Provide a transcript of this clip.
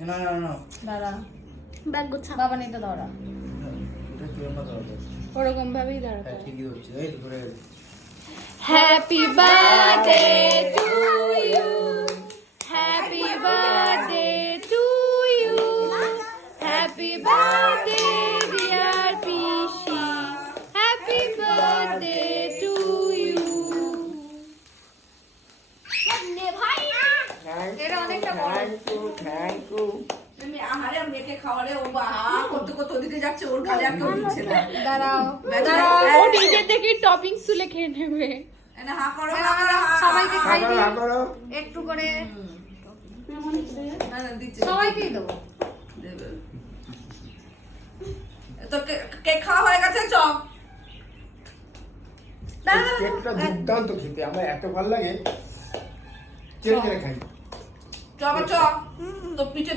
না না না দাঁড়া, ব্যাগ গোছা। বাবা এটা ধরা, এটা কি আমরা ধরবো? ওরকম ভাবেই দাঁড়া। হ্যাঁ ঠিকই হচ্ছে, এই তো ধরে গেছে। Happy birthday to you, happy birthday to you, happy birthday dear পিসি, হ্যাপি বার্থডে টু ইউ। এটা অনেকটা বড়। Thank you. তুমি আহারে মেয়েকে খাওয়ালে ও বাহা করতে করতে ওদিকে যাচ্ছে, ওর গালে আর কেউ দিচ্ছে না। দাঁড়াও বেচারা, দাঁড়াও, ও নিজে থেকে টপিংস তুলে খেয়ে নেবে। এনে হা করো, হা করো, হা। সবাইকে খাই দিই হা করো। একটু করে, না, না, দিচ্ছে। সবাইকেই দেবো। দেবে। তো কেক খাওয়া হয়ে গেছে, চ। কেকটা দুর্দান্ত খেতে, আমার এত ভালো লাগে। চেক করে খাই। চ, চ। তো পিঠে